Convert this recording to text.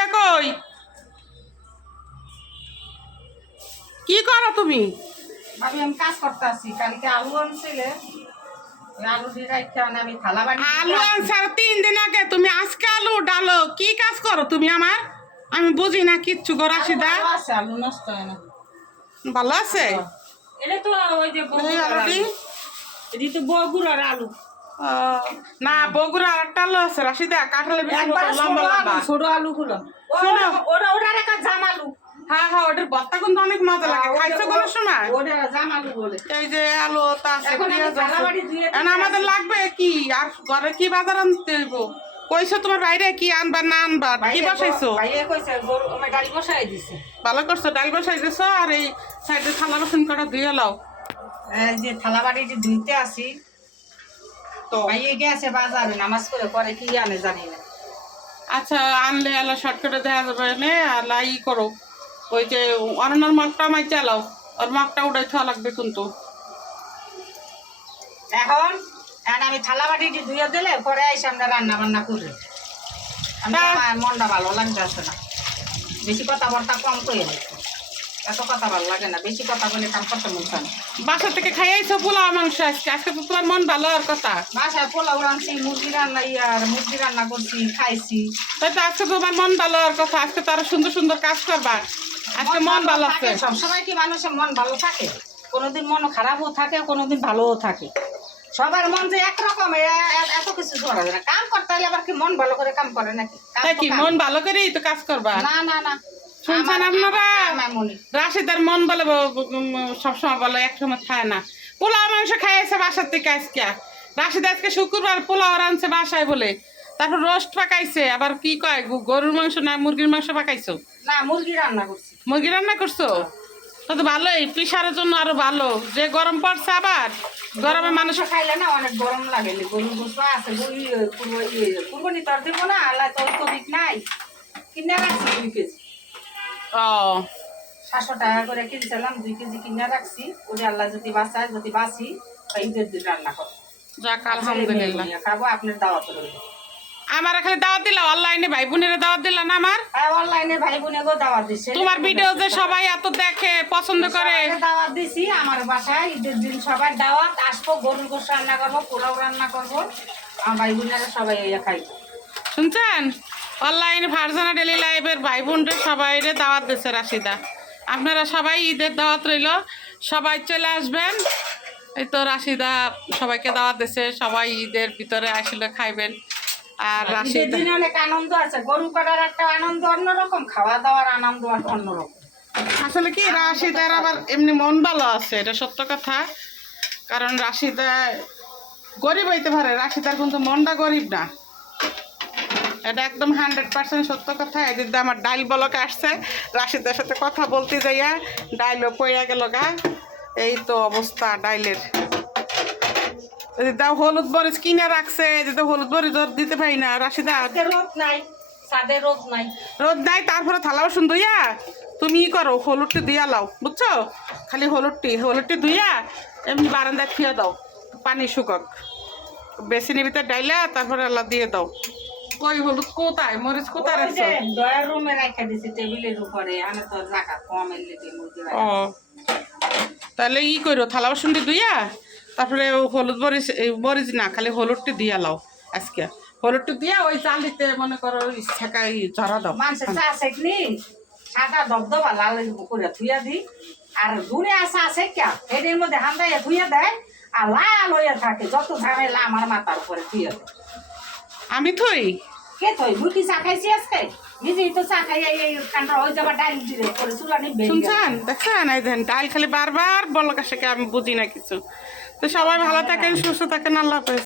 দেখোই কি করো তুমি? ভাবি আমি কাজ করতে আসছি। কালকে আলু আনছিলে। আলু আনসার তিন দিন আগে। তুমি আজকে আলু ডালো কি কাজ করো তুমি আমার? আমি বুঝি না কিচ্ছু গো রাশিদা আলু নষ্ট হয় না। ভালো আছে? এটা তো ওই যে আলুটি? আলু। এটি তো বগুড়ার আলু। ও, না বগুড়া আরেকটা আলু আছে রাশিদা কাঁঠালে লম্বা লম্বা। ছোট আলু গুলো। শোনো। ওটা ওটা একটা জাম আলু। হ্যাঁ হ্যাঁ ওটার ভর্তা কিন্তু অনেক মজা লাগে। খাইছো কোনো সময়? ওটা জাম আলু বলে। এই যে আলু তা আছে আমাদের লাগবে কি? আর ঘরে কি বাজার আনতে হইব? কইছো তোমার বাইরে কি আনবা না আনবা? কি বসাইছো? ভালো করছ ডাল বসাই দিছো আর এই সাইডে থালা বাসন কটা ধুয়ে লাও। এই যে থালা বাড়ি যে ধুইতে আসি তো ভাইয়ে গেছে বাজারে নামাজ করে করে কি আনে জানি না। আচ্ছা আনলে আলা শর্টকাটে দেওয়া যাবে নে ই করো। ওই যে অনন্যার মাকটা মাই চালাও আর মাকটা উড়াই থাকা লাগবে কিন্তু। এখন এখন আমি থালা বাটি ধুয়ে দিলে পরে আইসে আমরা রান্না বান্না করি। আমি। আমার মনটা ভালো লাগতে আছে না। বেশি কথা বার্তা কম করে এত কথা ভালো লাগে না বেশি কথা বলে কাম করতে মন চায় বাসা থেকে খাইয়াইছো পোলাও মাংস আজকে আজকে তো তোমার মন ভালো আর কথা। বাসায় পোলাও রাঁধছি মুরগি রান্না ইয়ার মুরগি রান্না করছি খাইছি। তাই তো আজকে তোমার মন ভালো আর কথা আজকে তো আরও সুন্দর সুন্দর কাজ করবা। আজকে মন ভালো আছে। সবসময় কি মানুষের মন ভালো থাকে? কোনোদিন মন খারাপও থাকে কোনোদিন ভালোও থাকে। সবার মন যে একরকম এত কিছু ধরা যায় না। কাম করতে হলে আবার কি মন ভালো করে কাম করে নাকি। মন ভালো করেই তো কাজ করবা? না না না। শুনছেন আপনারা? আমার মনে মন বলে সবসময় বলে একসময় খায় না। পোলাও মাংস খাইয়েছে বাসার থেকে আজকে। রাশিদা আজকে শুক্রবার পোলাও রানছে বাসায় বলে। তারপর রোস্ট পাকাইছে আবার কি কয় গরুর মাংস না মুরগির মাংস পাকাইছো? না মুরগি রান্না করছি। মুরগি রান্না করছ? তা তো ভালোই প্রেশারের জন্য আরও ভালো। যে গরম পড়ছে আবার গরমে মানুষ খাইলে না অনেক গরম লাগে। গরুর গোস্ত আছে গরু কুরবানি তোর দেবো না আল্লাহ তোর কোভিড নাই। কিনে রাখছি দুই কেজি। ও সাতশো টাকা করে কিনছিলাম দুই কেজি কিনে রাখছি। ওটা আল্লাহ যদি বাঁচায় যদি বাঁচি ঈদের দিন রান্না করো যাক আলহামদুলিল্লাহ। খাব আপনার দাওয়াত রইল। আমার খালি দাওয়াত দিলা অনলাইনে ভাই বোনের দাওয়াত দিলা না আমার? অনলাইনে ভাই দাওয়াত তোমার ভিডিও যে সবাই এত দেখে পছন্দ করে। দাওয়াত দিছি আমার বাসায় ঈদের দিন সবার দাওয়াত। আসব গরুর রান্না করব পোলাও রান্না করব। আমার ভাই বোনেরা সবাই খাইবো। শুনছেন? অনলাইন ভার্জানা ডেলি লাইভের ভাই বোনদের সবাই দাওয়াত দিচ্ছে রাশিদা। আপনারা সবাই ঈদের দাওয়াত রইল। সবাই চলে আসবেন। এই তো রাশিদা সবাইকে দাওয়াত দিচ্ছে সবাই ঈদের ভিতরে আসলে খাইবেন। আর রাশিদা অনেক আনন্দ আছে। গরু কাটার একটা আনন্দ অন্যরকম খাওয়া দাওয়ার আনন্দ অন্যরকম। আসলে কি রাশিদার আবার এমনি মন ভালো আছে এটা সত্য কথা। কারণ রাশিদা গরিব হইতে পারে রাশিদার কিন্তু মনটা গরিব না। এটা একদম হান্ড্রেড পার্সেন্ট সত্য কথা। এদিকে আমার ডাইল বলকে আসছে। রাশিদার সাথে কথা বলতে যাইয়া ডাইলও পড়ে গেল গা। এই তো অবস্থা ডাইলের। দাও হলুদ মরিচ কিনে রাখছে। এদিকে হলুদ ওর দিতে পারি না। রাশিদা। রোদ নাই। সাদে রোদ নাই। রোদ নাই তারপরে থালাও বাসন ধুইয়া তুমি ই করো হলুদটি দিয়া লাও বুঝছ? খালি হলুদটি হলুদটি ধুইয়া এমনি বারান্দায় থুয়ে দাও পানি শুকক। বেসিনের ভিতরে ডাইলা তারপরে আল্লাহ দিয়ে দাও। কই হলুদ কোথায়? মরিচ কোথায় ওই রাখছো? যে দয়ার রুমে রাখা দিছি টেবিলের উপরে আমি তো জায়গা কম এলে দিয়ে ও। তাহলে ই করো থালা বাসনটি ধুইয়া তারপরে হলুদ মরিচ মরিচ না খালি হলুদটি দিয়া লাও আজকে। হলুদটি দিয়া ওই চালিতে মনে করো ইচ্ছাকাই ঝরা দাও। মানুষের চা শেখনি সাদা দবদবা লাল করে ধুইয়া দি। আর দূরে আসা আছে কে? এদের মধ্যে হান্দাইয়া ধুইয়া দেয় আর লাল হইয়া থাকে যত ঝামেলা আমার মাথার উপরে ধুইয়া দেয়। আমি থই? কে থই? বুটি চা খাইছি আজকে? নিজেই তো চা খাই এই কান্ডা ওই যাবার ডাইল দিলে পরে চুলা নিবে শুনছেন? দেখেন এই দেন ডাল খালি বারবার বলো কাছে আমি বুঝি না কিছু। তো সবাই ভালো থাকেন সুস্থ থাকেন আল্লাহ হাফেজ।